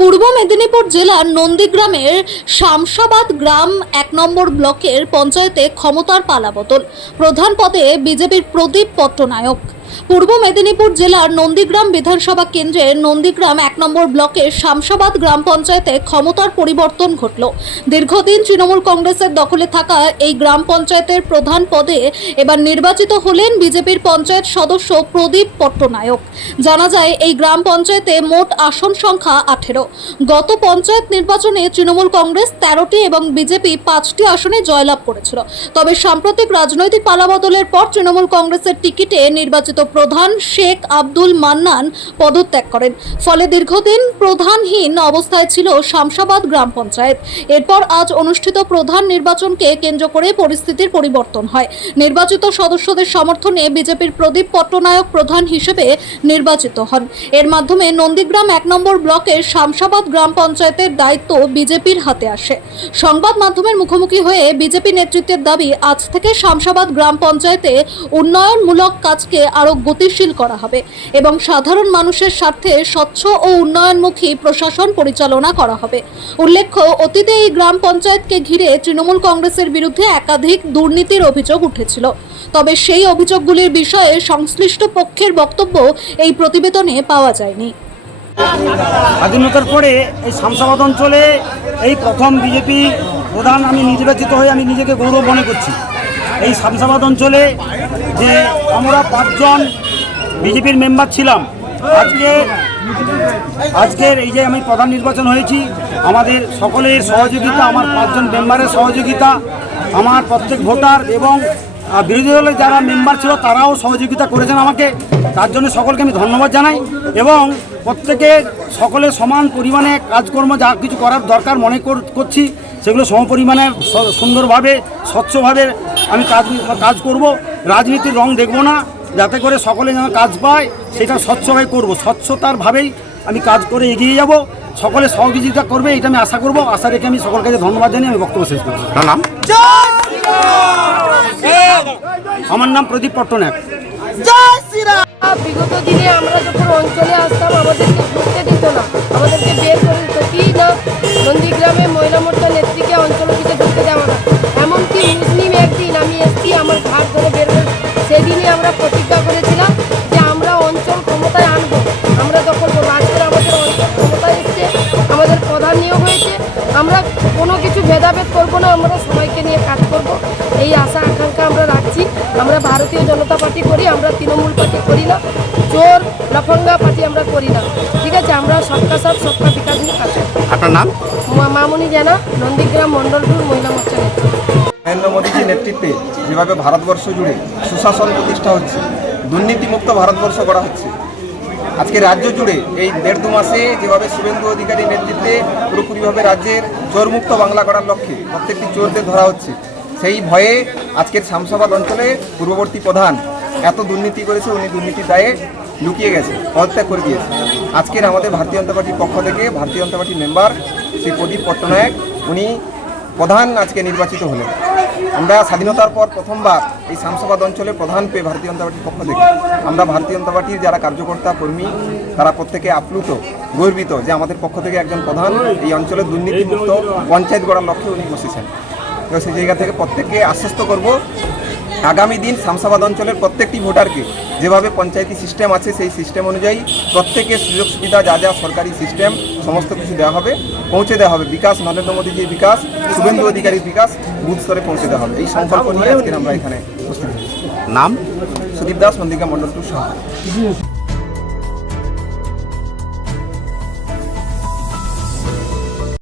পূর্ব মেদিনীপুর জেলার নন্দীগ্রামের শামশাবাদ গ্রাম ১ নম্বর ব্লকের পঞ্চায়েতে ক্ষমতার পালাবদল। প্রধান পদে বিজেপির প্রদীপ পট্টনায়ক। পূর্ব মেদিনীপুর জেলার নন্দীগ্রাম বিধানসভা কেন্দ্রের নন্দীগ্রাম ১ নম্বর ব্লকের শামশাবাদ গ্রাম পঞ্চায়েতে ক্ষমতার পরিবর্তন ঘটল। দীর্ঘদিন তৃণমূল কংগ্রেসের দখলে থাকা এই গ্রাম পঞ্চায়েতের প্রধান পদে এবার নির্বাচিত হলেন বিজেপির পঞ্চায়েত সদস্য প্রদীপ পট্টনায়ক। জানা যায় এই গ্রাম পঞ্চায়েতে মোট আসন সংখ্যা ১৮। গত পঞ্চায়েত নির্বাচনে তৃণমূল কংগ্রেস ১৩টি এবং বিজেপি ৫টি আসনে জয়লাভ করেছিল। তবে সাম্প্রতিক রাজনৈতিক পালাবদলের পর তৃণমূল কংগ্রেসের টিকিটে নির্বাচিত প্রধান শেখ আব্দুল মান্নান পদত্যাগ করেন। ফলে দীর্ঘদিন প্রধানহীন অবস্থায় ছিল শামশাবাদ গ্রাম পঞ্চায়েত। এরপর আজ অনুষ্ঠিত প্রধান নির্বাচনকে কেন্দ্র করে পরিস্থিতির পরিবর্তন হয়। নির্বাচিত সদস্যদের সমর্থনে বিজেপির প্রদীপ পট্টনায়ক প্রধান হিসেবে নির্বাচিত হন। এর মাধ্যমে নন্দীগ্রাম ১ নম্বর ব্লকের শামশাবাদ গ্রাম পঞ্চায়েতের দায়িত্ব বিজেপির হাতে আসে। সংবাদ মাধ্যমের মুখোমুখি হয়ে বিজেপি নেতৃত্বের দাবি, আজ থেকে শামশাবাদ গ্রাম পঞ্চায়েতে উন্নয়নমূলক কাজকে আরো গতিশীল করা হবে এবং সাধারণ মানুষের স্বার্থে স্বচ্ছ ও উন্নয়নমুখী প্রশাসন পরিচালনা করা হবে। উল্লেখ্য, অতীতে এই গ্রাম পঞ্চায়েতকে ঘিরে তৃণমূল কংগ্রেসের বিরুদ্ধে একাধিক দুর্নীতির অভিযোগ উঠেছিল। তবে সেই অভিযোগগুলির বিষয়ে সংশ্লিষ্ট পক্ষের বক্তব্য এই প্রতিবেদনে পাওয়া যায়নি। স্বাধীনতার পরে এই শামশাবাদ অঞ্চলে এই প্রথম বিজেপি প্রধান আমি নির্বাচিত হয়ে আমি নিজেকে গৌরব মনে করছি। এই শামশাবাদ অঞ্চলে যে আমরা ৫ জন বিজেপির মেম্বার ছিলাম, আজকের এই যে আমি প্রধান নির্বাচন হয়েছি, আমাদের সকলের সহযোগিতা, আমার ৫ জন মেম্বারের সহযোগিতা, আমার প্রত্যেক ভোটার এবং বিরোধী দলের যারা মেম্বার ছিল তারাও সহযোগিতা করেছেন আমাকে। তার জন্য সকলকে আমি ধন্যবাদ জানাই এবং প্রত্যেকে সকলের সমান পরিমাণে কাজকর্ম যা কিছু করার দরকার মনে করছি সেগুলো সমপরিমাণে সুন্দরভাবে স্বচ্ছভাবে আমি কাজ করব। রাজনীতির রং দেখব না, যাতে করে সকলে যেন কাজ পায় সেটা স্বচ্ছভাবে করব। স্বচ্ছতার ভাবেই আমি কাজ করে এগিয়ে যাব। সকলে সহযোগিতা করবে এটা আমি আশা করব। আশা রেখে আমি সকলকে ধন্যবাদ জানিয়ে আমি বক্তব্য শেষ করছি। আমার নাম প্রদীপ পট্টনায়ক। বিগত দিনে আমরা যখন অঞ্চলে আসতাম আমাদেরকে ঢুকতে দিত না, আমাদেরকে বের করে দিত কি না, নন্দীগ্রামে মহিলা মোর্চার নেত্রীকে অঞ্চল থেকে ঢুকতে দেওয়া না। এমনকি মুসলিম একদিন আমি এসছি আমার ঘাট ধরে বের করে, সেদিনই আমরা প্রতিজ্ঞা করেছিলাম যে আমরা অঞ্চল ক্ষমতায় আনবো। আমরা যখন আজকের আমাদের অঞ্চল ক্ষমতায় এসছে, আমাদের প্রধান নিয়োগ হয়েছে, আমরা কোনো কিছু ভেদাভেদ করবো না, আমরা সবাইকে নিয়ে কাজ করব। এই আশা আকাঙ্ক্ষা আমরা রাখছি। আমরা ভারতীয় জনতা পার্টি করি, আমরা তৃণমূল পার্টি করি না, চোর লফঙ্গা পার্টি আমরা করি না। ঠিক আছে, আমরা সবকা সাথ সবকা বিকাশ নিয়ে কাজ করি। আপনার নাম? মামুনি জানা, নন্দীগ্রাম মন্ডল 2 মহিলা মোর্চা নেত্রী। নরেন্দ্র মোদীজির নেতৃত্বে যেভাবে ভারতবর্ষ জুড়ে সুশাসন প্রতিষ্ঠা হচ্ছে, দুর্নীতিমুক্ত ভারতবর্ষ গড়া হচ্ছে, আজকে রাজ্য জুড়ে এই ১.৫-২ মাসে যেভাবে শুভেন্দু অধিকারীর নেতৃত্বে পুরোপুরিভাবে রাজ্যের চোরমুক্ত বাংলা করার লক্ষ্যে প্রত্যেকটি চোরদের ধরা হচ্ছে, সেই ভয়ে আজকের শামশাবাদ অঞ্চলে পূর্ববর্তী প্রধান এত দুর্নীতি করেছে, উনি দুর্নীতির দায়ে লুকিয়ে গেছে, পদত্যাগ করে দিয়েছে। আজকের আমাদের ভারতীয় জনতা পার্টির পক্ষ থেকে ভারতীয় জনতা পার্টির মেম্বার শ্রী প্রদীপ পট্টনায়ক উনি প্রধান আজকে নির্বাচিত হলেন। আমরা স্বাধীনতার পর প্রথমবার এই শামশাবাদ অঞ্চলে প্রধান পেয়ে ভারতীয় জনতা পার্টির পক্ষ থেকে আমরা ভারতীয় জনতা পার্টির যারা কার্যকর্তা কর্মী তারা প্রত্যেকে আপ্লুত, গর্বিত যে আমাদের পক্ষ থেকে একজন প্রধান এই অঞ্চলের দুর্নীতিমুক্ত পঞ্চায়েত গড়ার লক্ষ্যে উনি বসেছেন। তো সেই জায়গা থেকে প্রত্যেককে আশ্বস্ত করব, আগামী দিন শামশাবাদ অঞ্চলের প্রত্যেকটি ভোটারকে যেভাবে পঞ্চায়েতি সিস্টেম আছে সেই সিস্টেম অনুযায়ী প্রত্যেকের সুযোগ সুবিধা যা যা সরকারি সিস্টেম সমস্ত কিছু দেওয়া হবে, পৌঁছে দেওয়া হবে। বিকাশ, নরেন্দ্র মোদীজির বিকাশ, শুভেন্দু অধিকারীর বিকাশ বুথ স্তরে পৌঁছে দেওয়া হবে। এই সংকল্প নিয়ে আজকে আমরা এখানে উপস্থিত হয়েছি। নাম? সুদীপ দাস, নন্দীগ্রাম মন্ডল 2 সহ।